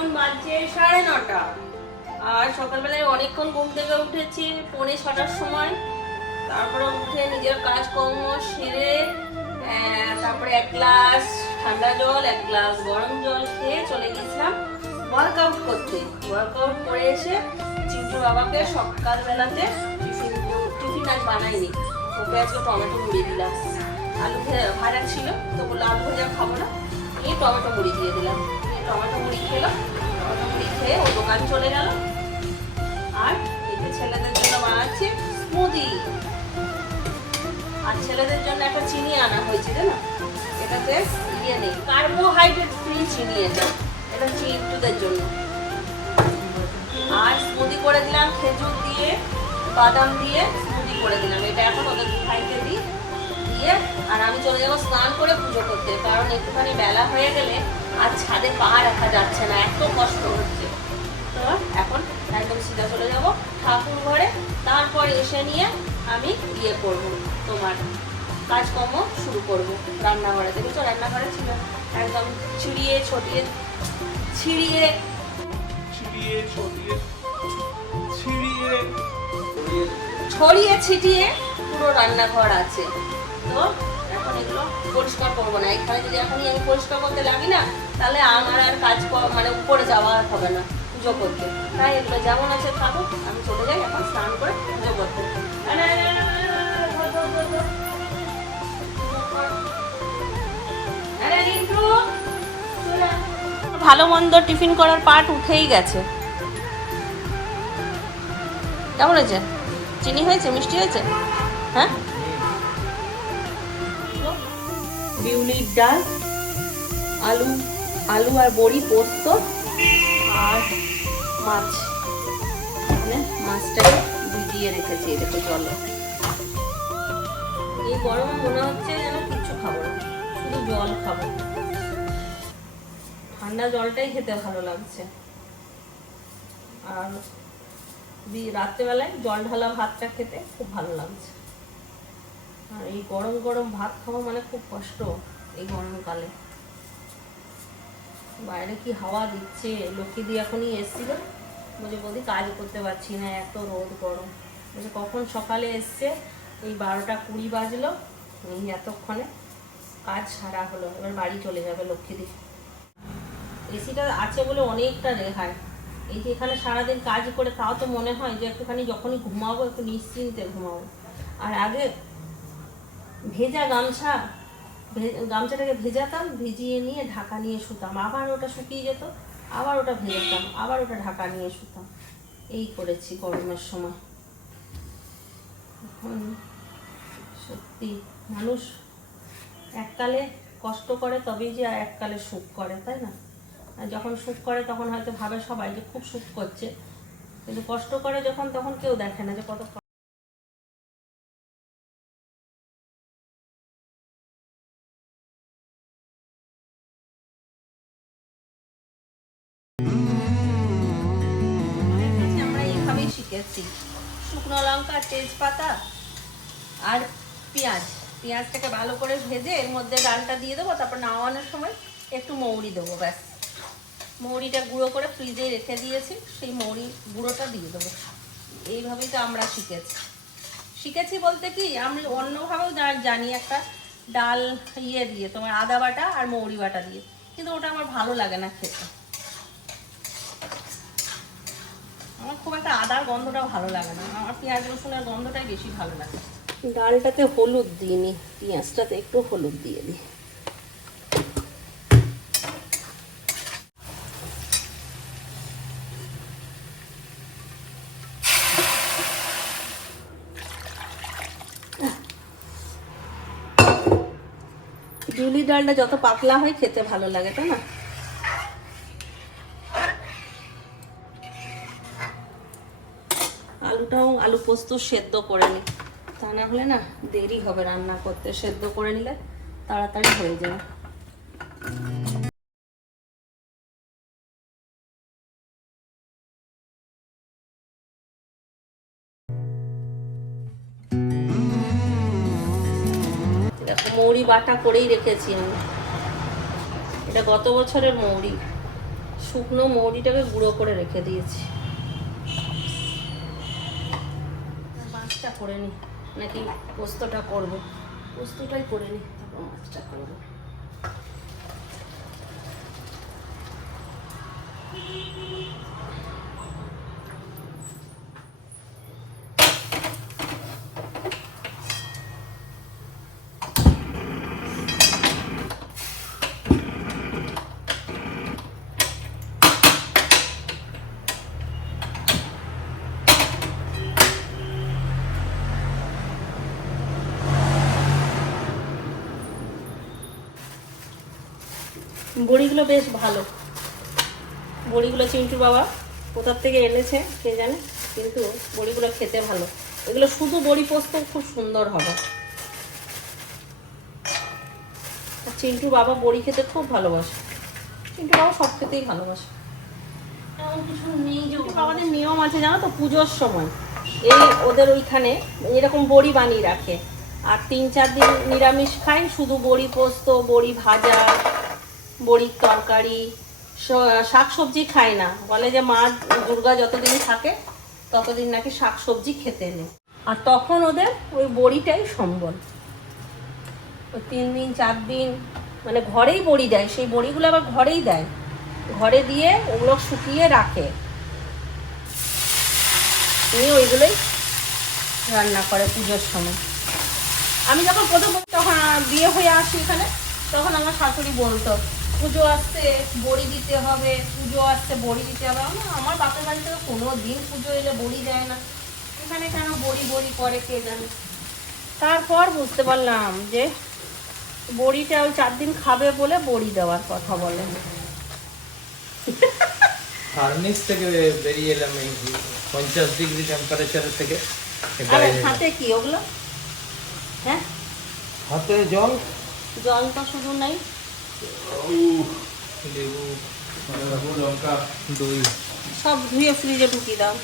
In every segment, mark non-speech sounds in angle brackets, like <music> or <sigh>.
এখন বাজছে সাড়ে নটা। আর সকালবেলায় অনেকক্ষণ ঘুম থেকে উঠেছি, পৌনে ছটার সময়। তারপরে উঠে নিজের কাজকর্ম সেরে তারপরে এক গ্লাস ঠান্ডা জল, এক গ্লাস গরম জল খেয়ে চলে গেছিলাম ওয়ার্কআউট করতে। ওয়ার্কআউট করে এসে চিন্টু বাবাকে সকালবেলাতে টিফিন টিফিন আজ বানাইনি। ওকে আজকে টমেটো মুড়ি দিলাম। আলু ভাজা ছিল, তো বলল আলু ভাজা খাব না। এই টমেটো মুড়ি দিয়ে দিলাম। টমেটো মুড়ি খেলো। টমেটো মুড়ি খেয়ে ও দোকান চলে গেল। আর এতে ছেলেদের জন্য বানাচ্ছি স্মুদি আর ছেলেদের জন্য একটা চিনি আনা না এটাতে ইয়ে নেই কার্বোহাইড্রেট ফ্রি চিনি এটা। এটা জন্য। আর স্মুদি করে দিলাম, খেজুর দিয়ে, বাদাম দিয়ে স্মুদি করে দিলাম। এটা এখন ওদের খাইতে দিই, দিয়ে আর আমি চলে যাব স্নান করে পুজো করতে, কারণ একটুখানি বেলা হয়ে গেলে আর ছাদে পা রাখা যাচ্ছে না, এত কষ্ট হচ্ছে। তো এখন একদম সিধা চলে যাব ঠাকুর ঘরে। তারপর এসে নিয়ে আমি ইয়ে করব তোমার কাজকর্ম শুরু করব। রান্নাঘরে দেখেছ? রান্নাঘরে ছিল। একদম ছিড়িয়ে ছড়িয়ে ছিড়িয়ে ছিড়িয়ে ছড়িয়ে ছিড়িয়ে ছড়িয়ে ছিটিয়ে পুরো রান্নাঘর আছে। তো এখন এগুলো পরিষ্কার করব না। এখানে যদি এখনই আমি পরিষ্কার করতে লাগি না তাহলে আমার আর কাজ মানে উপরে যাওয়া হবে না। পুজো করতে। তাই যেমন আছে থাকুক, আমি চলে যাই, এখন স্নান করে পুজো করতে। ভালো মন্দ টিফিন করার পার্ট উঠেই গেছে। কেমন হয়েছে? চিনি হয়েছে? মিষ্টি হয়েছে? হ্যাঁ? বিউলির ডাল, আলু আলু আর বড়ি পোস্ত। আর মাছ। এখানে মাছটাকে ভিজিয়ে রেখেছি দেখো জলে। এই গরমে মনে হচ্ছে যেন কিছু খাব না, শুধু জল খাব। ঠান্ডা জলটাই খেতে ভালো লাগছে। আর রাত্রেবেলায় জল ঢালা ভাতটা খেতে খুব ভালো লাগছে। আর এই গরম গরম ভাত খাওয়া মানে খুব কষ্ট এই গরমকালে। বাইরে কি হাওয়া দিচ্ছে? লক্ষ্মী দিয়ে এখনই এসছিল। বলছে, বৌদি, কাজ করতে পারছি না, এত রোদ, গরম। বলছে, কখন সকালে এসছে? এই বারোটা কুড়ি বাজলো। এই এতক্ষণে কাজ সারা হলো। এবার বাড়ি চলে যাবে লক্ষ্মী দিয়ে এসিটা আছে বলে অনেকটা রেহাই। এই যে এখানে সারাদিন কাজ করে, তাও তো মনে হয় যে একটুখানি যখনই ঘুমাবো, একটু নিশ্চিন্তে ঘুমাবো। আর আগে ভেজা গামছা গামছাটাকে ভেজাতাম, ভিজিয়ে নিয়ে ঢাকা নিয়ে শুতাম। আবার ওটা শুকিয়ে যেত, আবার ওটা ভেজাতাম, আবার ওটা ঢাকা নিয়ে শুতাম। এই করেছি গরমের সময়। সত্যি মানুষ এককালে কষ্ট করে তবেই যে এককালে সুখ করে, তাই না? যখন সুখ করে তখন হয়তো ভাবে সবাই যে খুব সুখ করছে। কিন্তু কষ্ট করে যখন, তখন কেউ দেখে না যে কত তেজপাতা আর পেঁয়াজ। পেঁয়াজটাকে ভালো করে ভেজে এর মধ্যে ডালটা দিয়ে দেবো, তারপর নামানোর সময় একটু মৌরি দেবো, ব্যাস। মৌরিটা গুঁড়ো করে ফ্রিজে রেখে দিয়েছি, সেই মৌরি গুঁড়োটা দিয়ে দেবো। এইভাবেই তো আমরা শিখেছি। শিখেছি বলতে কি, আমি অন্যভাবেও জানি একটা ডাল ইয়ে দিয়ে, তোমার আদা বাটা আর মৌরি বাটা দিয়ে, কিন্তু ওটা আমার ভালো লাগে না খেতে। আমার খুব একটা আদার গন্ধটা ভালো লাগে না। আমার পেঁয়াজ গন্ধটাই বেশি ভালো লাগে। ডালটাতে হলুদ দিইনি পেঁয়াজটাতে একটু হলুদ দিয়ে দিই বিউলি ডালটা যত পাতলা হয় খেতে ভালো লাগে, তাই না? আলুটাও আলু পোস্ত সেদ্ধ করে নিই তা না হলে না দেরি হবে রান্না করতে। সেদ্ধ করে নিলে তাড়াতাড়ি হয়ে যাবে মৌরি বাটা করেই রেখেছি আমি। এটা গত বছরের মৌরি। শুকনো মৌরিটাকে গুঁড়ো করে রেখে দিয়েছি মাছটা করে নি। নাকি পোস্তটা করব? পোস্তটাই করে নি তারপর মাছটা করব। বড়িগুলো বেশ ভালো। বড়িগুলো চিন্টু বাবা কোথার থেকে এনেছে কে জানে কিন্তু বড়িগুলো খেতে ভালো। এগুলো শুধু বড়ি পোস্ত খুব সুন্দর হবে। চিন্টু বাবা বড়ি খেতে খুব ভালোবাসে। চিন্টু বাবা সব খেতেই ভালোবাসে। এমন কিছু নেই যে বাবাদের নিয়ম আছে জানো তো পুজোর সময়। এই ওদের ওইখানে এরকম বড়ি বানিয়ে রাখে। আর তিন চার দিন নিরামিষ খায় শুধু বড়ি পোস্ত বড়ি ভাজা বড়ির তরকারি শাক সবজি খায় না। বলে যে মা দুর্গা যতদিন থাকে, ততদিন নাকি শাক সবজি খেতে নেই। আর তখন ওদের ওই বড়িটাই সম্বল। ওই তিন দিন, চার দিন মানে ঘরেই বড়ি দেয়। সেই বড়িগুলো আবার ঘরেই দেয়। ঘরে দিয়ে ওগুলো শুকিয়ে রাখে। উনি ওইগুলোই রান্না করে পুজোর সময়। আমি যখন প্রথম তখন বিয়ে হয়ে আসি এখানে, তখন আমার শাশুড়ি বলতো পুজো আসছে বড়ি দিতে হবে পুজো আসছে বড়ি দিতে হবে। আমার আমার বাপের বাড়িতে তো কোনো দিন পুজো এলে বড়ি দেয় না। এখানে কেন বড়ি বড়ি করে কে জানে? তারপর বুঝতে পারলাম যে বড়িটা ওই চার দিন খাবে বলে বড়ি দেওয়ার কথা বলে। ফার্নিস থেকে বেরিয়ে এলাম এই পঞ্চাশ ডিগ্রি টেম্পারেচার থেকে। হাতে কি ওগুলো? হ্যাঁ? হাতে জল? জল তো শুধু নেই। লেবু লঙ্কা দই সব ধুয়ে ফ্রিজে ঢুকিয়ে দাও।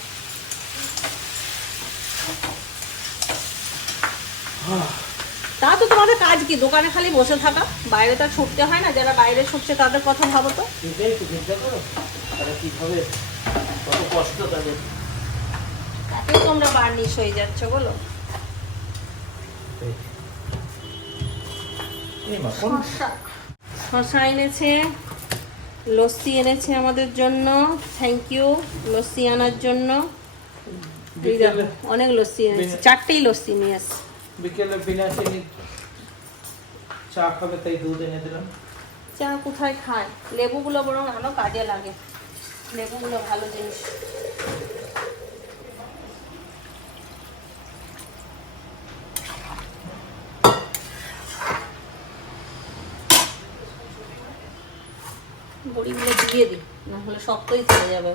তা তো তোমাদের কাজ কি? দোকানে খালি বসে থাকা? বাইরে তো ছুটতে হয় না। যারা বাইরে ছুটছে তাদের কথা ভাবো তো। এটাই তো চিন্তা করো। তারা কীভাবে কত কষ্ট তাদের? তাতেও তোমরা বার্নিশ হয়ে যাচ্ছ বলো। এই মা, শসা এনেছে লস্যি এনেছে আমাদের জন্য থ্যাংক ইউ লস্যি আনার জন্য। অনেক লস্যি এনেছে চারটেই লস্যি নিয়ে এসছে বিকেলে বিনা চিনি চা খাবে তাই দুধ এনে দিলাম। চা কোথায় খায়? লেবুগুলো বরং আরও কাজে লাগে। লেবুগুলো ভালো জিনিস। বড়িগুলো দিয়ে দিই না হলে শক্তই চলে যাবে।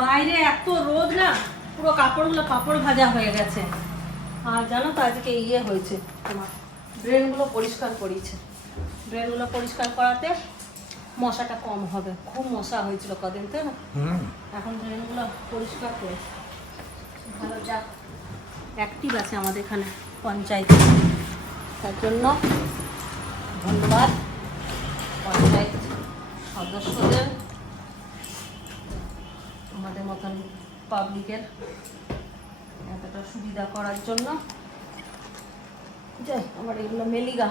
বাইরে এত রোদ না পুরো কাপড়গুলো কাপড় ভাজা হয়ে গেছে। আর জানো তো আজকে ইয়ে হয়েছে তোমার ড্রেনগুলো পরিষ্কার করিয়েছে। ড্রেনগুলো পরিষ্কার করাতে মশাটা কম হবে খুব মশা হয়েছিল কদিন তাই না? এখন ড্রেনগুলো পরিষ্কার করেছে। ভালো যাক অ্যাক্টিভ আছে আমাদের এখানে পঞ্চায়েত। তার জন্য ধন্যবাদ। পঞ্চায়েত সদস্যদের আমাদের মতন পাবলিকের এতটা সুবিধা করার জন্য। যাই, আমার এগুলো মেলিগা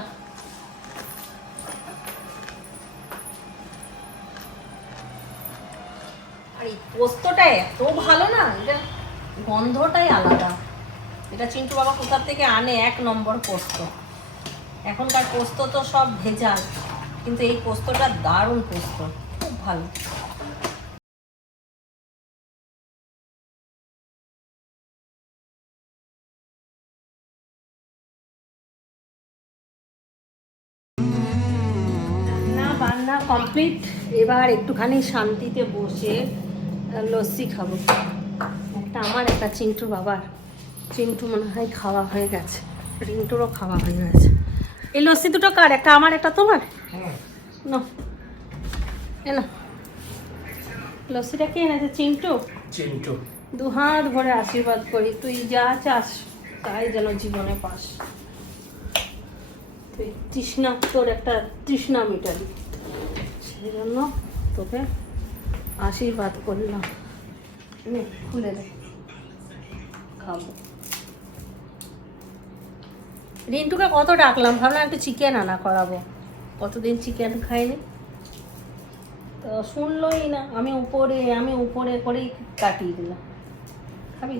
আর এই পোস্তটা এত ভালো না, এটা গন্ধটাই আলাদা। এটা চিন্টু বাবা কোথার থেকে আনে? এক নম্বর পোস্ত। এখনকার পোস্ত তো সব ভেজাল, কিন্তু এই পোস্তটা দারুণ পোস্ত, খুব ভালো। রান্না কমপ্লিট এবার একটুখানি শান্তিতে বসে লস্যি খাব। একটা আমার, একটা চিন্টু বাবার। চিন্টু মনে হয় খাওয়া হয়ে গেছে। রিন্টুরও খাওয়া হয়ে গেছে। এই লস্যি দুটো কার? একটা আমার একটা তোমার? না। এ না। লস্যিটা কে এনেছে? চিন্টু? চিন্টু। দু হাত ভরে আশীর্বাদ করি। তুই যা চাস তাই যেন জীবনে পাস। এই তৃষ্ণা তোর একটা তৃষ্ণা মিটালি সেই জন্য তোকে আশীর্বাদ করলাম। খুলে দে। খাব। রিন্টুকে কত ডাকলাম? ভাবলাম একটু চিকেন আনা করাবো। কতদিন চিকেন খাইনি? তো শুনলোই না আমি উপরে আমি উপরে করেই কাটিয়ে দিলাম। খাবি?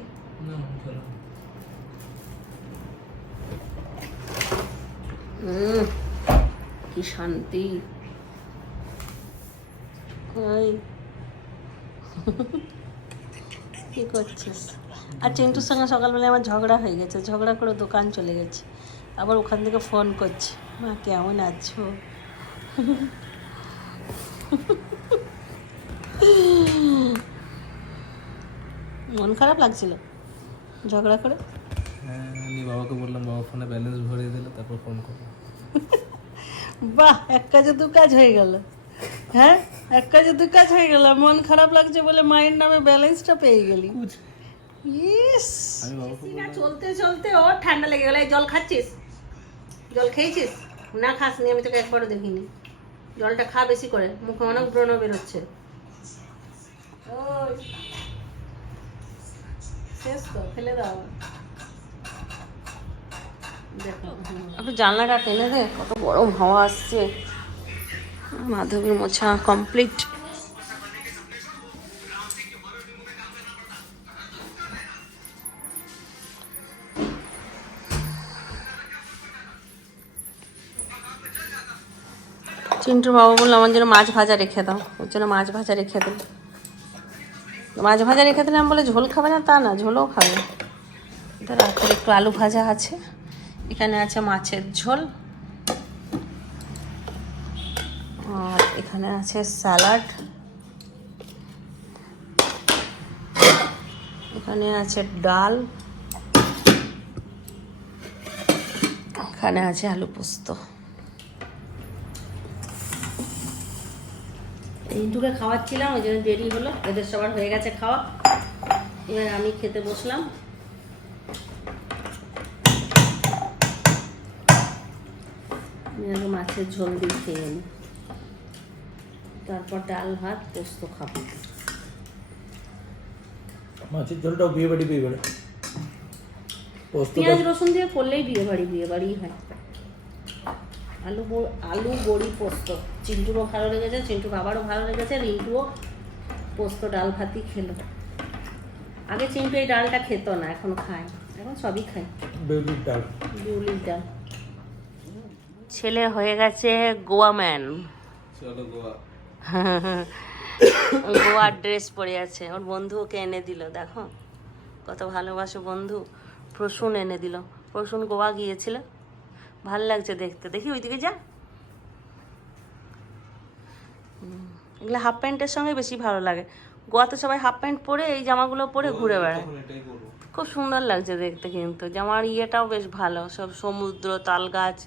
হুম কি শান্তি। ওই কি করছিস? আর চিন্টুর সঙ্গে সকালবেলায় আমার ঝগড়া হয়ে গেছে ঝগড়া করে দোকান চলে গেছে। আবার ওখান থেকে ফোন করছে। মা কেমন আছো? মন খারাপ লাগছিল? ঝগড়া করে? হ্যাঁ আমি বাবাকে বললাম বাবা ফোনে ব্যালেন্স ভরিয়ে দিলে তারপর ফোন করব বাহ এক কাজে দু কাজ হয়ে গেল। হ্যাঁ এক কাজে দু কাজ হয়ে গেল। মন খারাপ লাগছে বলে মায়ের নামে ব্যালেন্সটা পেয়ে গেলি। ইস! আমি চলতে চলতে ও ঠান্ডা লেগে গেল এই জল খাচ্ছিস? জল খেয়েছিস? না খাসনি আমি তোকে একবারও দেখিনি। জলটা খা বেশি করে মুখে অনেক ব্রণ বেরোচ্ছে। ওই। শেষ তো ফেলে দাও দেখো। একটু জানলাটা টেনে দে কত গরম হাওয়া আসছে। মাধবীর মোছা কমপ্লিট চিন্টুর বাবা বলল, আমার জন্য মাছ ভাজা রেখে দাও। ওর জন্য মাছ ভাজা রেখে দিল। মাছ ভাজা রেখে দিলাম বলে ঝোল খাবে না? তা না, ঝোলও খাবে। তো রাতের একটু আলু ভাজা আছে। এখানে আছে মাছের ঝোল। আর এখানে আছে স্যালাড। এখানে আছে ডাল। এখানে আছে আলু পোস্ত। রিন্টুকে খাওয়াচ্ছিলাম ওই জন্য দেরি হলো। এদের সবার হয়ে গেছে খাওয়া। এবার আমি খেতে বসলাম। মাছের ঝোল দিয়ে খেয়ে নিই। তারপর ডাল ভাত পোস্ত খাব। মাছের ঝোলটাও বিয়ে বাড়ি বিয়ে বাড়ি পেঁয়াজ রসুন দিয়ে করলেই বিয়ে বাড়ি বিয়ে বাড়ি হয়। আলু ব- আলু বড়ি পোস্ত। চিন্টুরও ভালো লেগেছে চিন্টু বাবারও ভালো লেগেছে রিন্টুও পোস্ত ডাল ভাতই খেলো। আগে চিন্টু এই ডালটা খেত না এখন খায়। এখন সবই খায়। বেবির ডাল। বিউলির ডাল। ছেলে হয়ে গেছে গোয়া ম্যান। চলো গোয়া। <coughs> গোয়ার ড্রেস পরে আছে। ওর বন্ধু ওকে এনে দিল দেখো। কত ভালোবাসো বন্ধু। প্রসূন এনে দিল। প্রসূন গোয়া গিয়েছিল। ভালো লাগছে দেখতে। দেখি ওইদিকে যা। এগুলো হাফ প্যান্টের সঙ্গে বেশি ভালো লাগে। গোয়াতে সবাই হাফ প্যান্ট পরে এই জামাগুলো পরে ঘুরে বেড়ায়। খুব সুন্দর লাগছে দেখতে কিন্তু। জামার ইয়েটাও বেশ ভালো। সব সমুদ্র তাল গাছ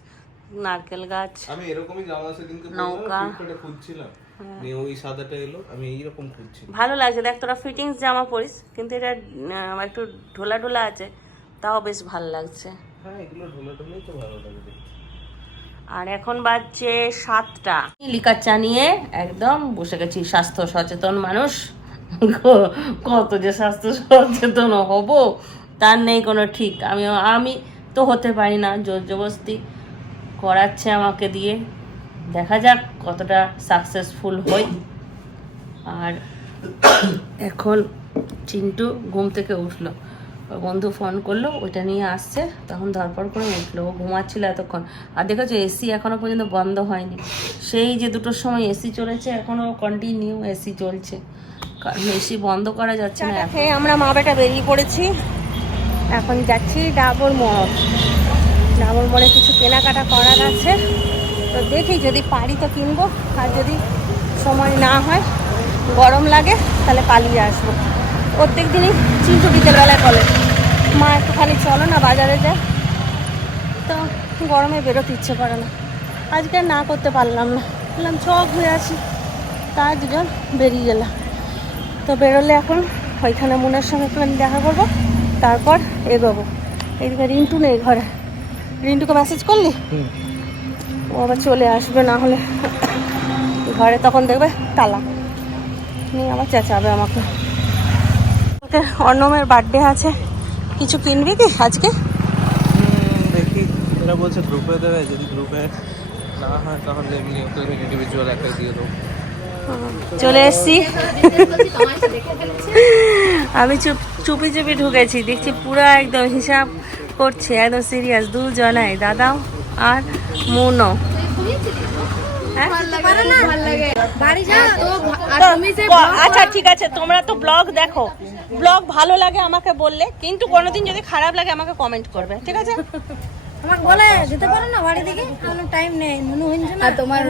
নারকেল গাছ। আমি এরকমই জামা সেদিনকে নৌকা। খুঁজছিলাম নিয়ে ওই সাদাটা এলো আমি এইরকম খুঁজছিলাম ভালো লাগছে। দেখ তোরা ফিটিংস জামা পরিস কিন্তু এটা একটু ঢোলা ঢোলা আছে তাও বেশ ভালো লাগছে। হ্যাঁ এগুলো তো ভালো লাগে দেখতে। আর এখন বাজছে সাতটা। লিকার চা নিয়ে একদম বসে গেছি, স্বাস্থ্য সচেতন মানুষ। কত যে স্বাস্থ্য সচেতন হব, তার নেই কোনো ঠিক। আমি আমি তো হতে পারি না, জোর জবস্তি করাচ্ছে আমাকে দিয়ে। দেখা যাক কতটা সাকসেসফুল হই। আর এখন চিন্টু ঘুম থেকে উঠল। বন্ধু ফোন করল ওইটা নিয়ে আসছে। তখন ধরপড় করে উঠল। ও ঘুমাচ্ছিল এতক্ষণ। আর দেখেছ এসি এখনও পর্যন্ত বন্ধ হয়নি। সেই যে দুটোর সময় এসি চলেছে এখনও কন্টিনিউ এসি চলছে। কারণ এসি বন্ধ করা যাচ্ছে না খেয়ে আমরা মা বেটা বেরিয়ে পড়েছি। এখন যাচ্ছি ডাবর মোড়। ডাবর মোড়ে কিছু কেনাকাটা করার আছে। তো দেখি যদি পারি তো কিনবো। আর যদি সময় না হয় গরম লাগে তাহলে পালিয়ে আসব। প্রত্যেক দিনই চিন্টু বিকেলবেলায় বলে মা একটুখানি চলো না বাজারে যা তো গরমে বেরোতে ইচ্ছে করে না। আজকে আর না করতে পারলাম না। বললাম চ ঘুরে আসি। তাই দুজন বেরিয়ে গেলাম। তো বেরোলে এখন ওইখানে মুনের সঙ্গে একটুখানি দেখা করব। তারপর এগোবো। এইদিকে রিন্টু নেই ঘরে। রিন্টুকে মেসেজ করলি? ও আবার চলে আসবে না হলে। ঘরে তখন দেখবে তালা। নিয়ে আবার চেঁচাবে আমাকে। অর্ণমের বার্থডে আছে। কিছু কিনবি কি আজকে? দেখি। এরা বলছে গ্রুপে দেবে যদি গ্রুপে না হয় তাহলে এমনি ওকে ইন্ডিভিজুয়াল একটা দিয়ে দেবো। চলে এসছি। আমি চুপ চুপি চুপি ঢুকেছি দেখছি পুরো একদম হিসাব করছে একদম সিরিয়াস দুজনাই দাদাও আর মুনো আচ্ছা ঠিক আছে তোমরা তো ব্লগ দেখো। ব্লগ ভালো লাগে আমাকে বললে কিন্তু কোনোদিন যদি খারাপ লাগে আমাকে কমেন্ট করবে ঠিক আছে? আমাকে বলে যেতে পারো না বাড়ি আমার টাইম নেই মনে হচ্ছে না আর তোমার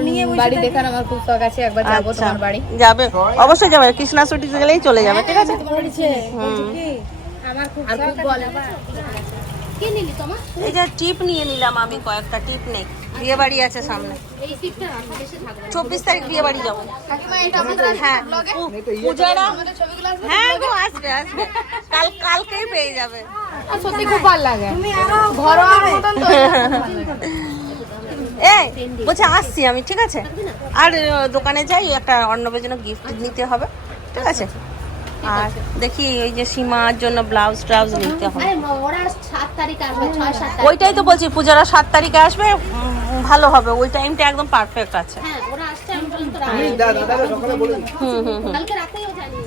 বাড়ি দেখার আমার খুব শখ আছে একবার যাব আচ্ছা, তোমার বাড়ি। যাবে। অবশ্যই যাবে কৃষ্ণা ছুটি গেলেই চলে যাবে ঠিক আছে? বলছে বলছে আমার খুব আর খুব কি নিলি তোমার? এই যে টিপ নিয়ে নিলাম আমি কয়েকটা টিপ নেই। বিয়ে বাড়ি আছে সামনে। চব্বিশ তারিখ বিয়ে বাড়ি যাব হ্যাঁ পূজারা? হ্যাঁ গো আসবে আসবে। কাল কালকেই পেয়ে যাবে। আর সত্যি খুব ভালো লাগে। ঘরোয়া মতন এই বলছে আসছি আমি ঠিক আছে? আর দোকানে যাই একটা অন্নবের জন্য গিফট নিতে হবে। ঠিক আছে? আর দেখি ওই যে সীমার জন্য ব্লাউজ ট্রাউজ নিতে হবে। ওইটাই তো বলছি পূজারা সাত তারিখে আসবে ভালো হবে। ওই টাইমটা একদম পারফেক্ট আছে। হ্যাঁ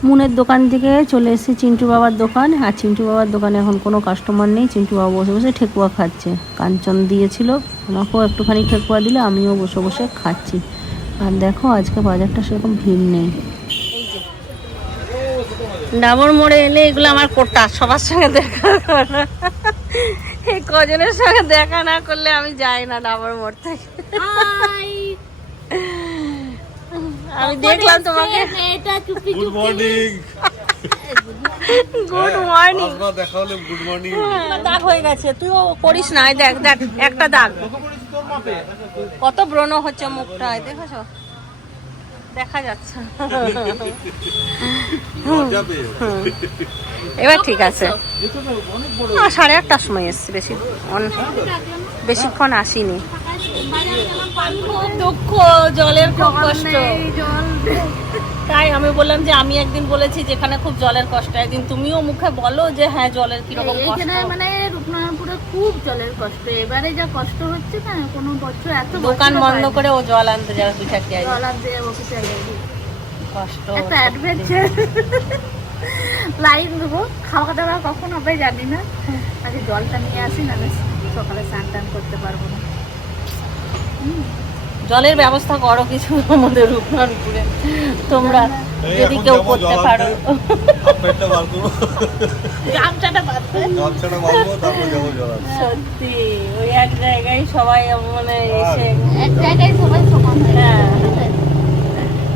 মুনের দোকান থেকে চলে এসেছি চিন্টু বাবার দোকান। আর চিন্টু বাবার দোকানে এখন কোনো কাস্টমার নেই। চিন্টু বাবা বসে বসে ঠেকুয়া খাচ্ছে। কাঞ্চন দিয়েছিল। আমাকেও একটুখানি ঠেকুয়া দিলে আমিও বসে বসে খাচ্ছি। আর দেখো আজকে বাজারটা সেরকম ভিড় নেই। ডাবর মোড়ে এলে এগুলো আমার কোটা সবার সঙ্গে দেখা করে। এই কজনের সঙ্গে দেখা না করলে আমি যাই না ডাবর মোড় থেকে। আমি দেখলাম তোমাকে। গুড মর্নিং গুড মর্নিং দেখা হলে গুড মর্নিং দাগ হয়ে গেছে। তুইও করিস না এই দেখ দেখ একটা দাগ। কত ব্রণ হচ্ছে মুখটা দেখেছ? দেখা যাচ্ছে। এবার ঠিক আছে। সাড়ে আটটার সময় এসছি বেশি। অন- বেশিক্ষণ আসিনি। খুব দুঃখ জলের খুব কষ্ট। তাই আমি বললাম যে আমি একদিন বলেছি যেখানে খুব জলের কষ্ট একদিন তুমিও মুখে বলো যে হ্যাঁ জলের কীরকম কষ্ট। এখানে মানে রূপনারায়ণপুরে খুব জলের কষ্ট। এবারে যা কষ্ট হচ্ছে না কোনো বছর এত দোকান বন্ধ করে ও জল আনতে যাবে পিঠা খেয়ে ডলার দিয়ে অফিসে কষ্ট একটা অ্যাডভেঞ্চার লাইন দেবো। খাওয়া দাওয়া কখন হবে জানি না। আগে জলটা নিয়ে আসি না সকালে স্নান টান করতে পারব না। জলের ব্যবস্থা করো কিছু আমাদের রূপনারায়ণপুরে তোমরা যদি কেউ করতে পারো। সত্যি ওই এক জায়গায় সবাই মানে এসে এক জায়গায় সবাই সমান। হ্যাঁ।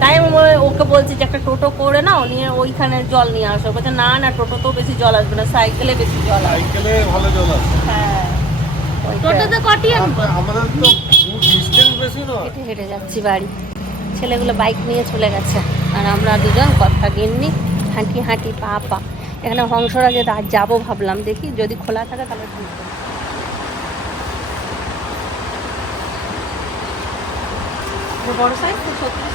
তাই ও- ওকে বলছি যে একটা টোটো করে নাও নিয়ে ওইখানে জল নিয়ে আসো। বলছে না না টোটো তো বেশি জল আসবে না সাইকেলে বেশি জল আসবে। সাইকেলে ভালো জল আছে হ্যাঁ। টোটোতে কটি আমাদের তো ডিস্টেন্স বেশি না হেঁটে হেঁটে যাচ্ছি বাড়ি। ছেলেগুলো বাইক নিয়ে চলে গেছে। আর আমরা দুজন কথা গিন্নি হাঁটি হাঁটি পা পা। এখানে হংসরাজে রাত যাব ভাবলাম। দেখি যদি খোলা থাকে তাহলে বড় সাইজ তো ছত্রিশ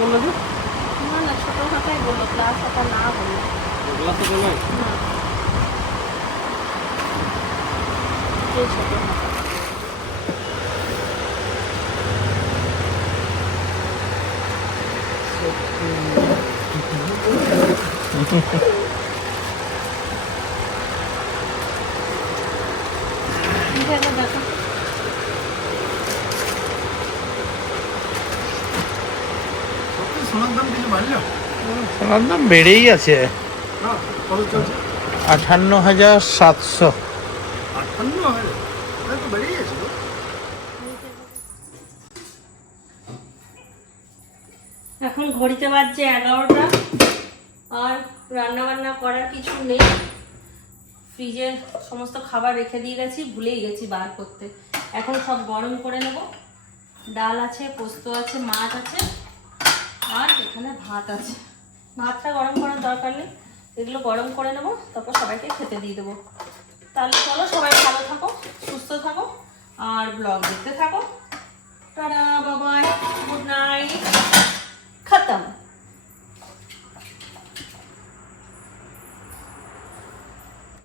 বলল না না ছোটো হাতাই বলল ক্লাস হাতা না বলল। সোনার দাম বেড়েই আছে। না চলছে? আটান্ন হাজার সাতশো। আটান্ন হাজার? তো বেড়েই গেছে এখন ঘড়িতে বাজছে এগারোটা আর রান্না বান্না করার কিছু নেই। ফ্রিজে সমস্ত খাবার রেখে দিয়ে গেছি ভুলেই গেছি বার করতে। এখন সব গরম করে নেব। ডাল আছে পোস্ত আছে মাছ আছে আর এখানে ভাত আছে। ভাতটা গরম করার দরকার নেই। এগুলো গরম করে নেব, তারপর সবাইকে খেতে দিয়ে দেবো। তাহলে চলো সবাই ভালো থাকো, সুস্থ থাকো, আর ব্লগ দেখতে থাকো। টাটা বাবাই গুড নাইট খতম।